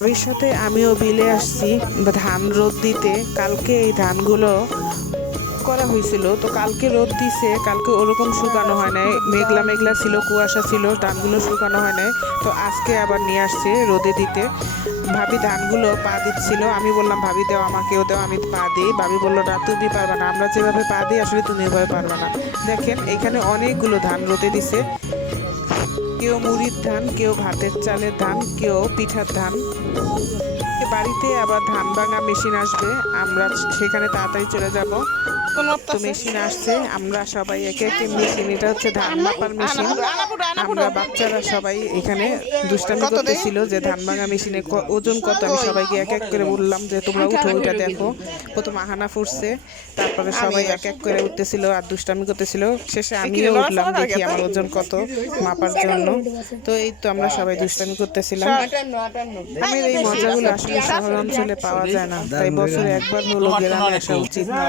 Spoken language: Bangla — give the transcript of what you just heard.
ওর সাথে আমিও বিলে আসছি ধান রোদ দিতে। কালকে এই ধানগুলো করা হয়েছিল। তো কালকে রোদ দিছে, কালকে ওরকম শুকানো হয় নাই। মেঘলা মেঘলা ছিল, কুয়াশা ছিল, ধানগুলো শুকানো হয় নাই। তো আজকে আবার নিয়ে আসছে রোদে দিতে। ভাবি ধানগুলো পা দিচ্ছিল। আমি বললাম, ভাবি, দেও আমাকেও দেও, আমি পা দিই। ভাবি বলল, না, তুমি পারবে না। আমরা যেভাবে পা দিই, আসলে তুমি এভাবে পারবে না। দেখেন, এখানে অনেকগুলো ধান রোদে দিছে। কেউ মুড়ির ধান, কেউ ভাতের চালের ধান, কেউ পিঠার ধান। Oh, বাড়িতে আবার ধান ভাঙা মেশিন আসবে। আমরা সেখানে তাড়াতাড়ি চলে যাব। তো মেশিন আসছে আমরা সবাই একে একে মেশিন এটা হচ্ছে ধান মাপার মেশিন। আমরা বাচ্চারা সবাই এখানে দুষ্টামি করতেছিল যে ধান ভাঙা মেশিনে ওজন কত? আমি সবাইকে এক এক করে বললাম যে তোমরা উঠো ওইটা দেখো। প্রথম আহানা ফুটছে তারপরে সবাই এক এক করে উঠতেছিল আর দুষ্টামি করতেছিল। শেষে আমিও উঠলাম দেখি আমার ওজন কত মাপার জন্য। তো এই তো আমরা সবাই দুষ্টামি করতেছিলাম। এই মজাগুলো আসলে শহর অঞ্চলে পাওয়া যায় না। তাই বছরে একবার হলো গ্রামে আসা উচিত না।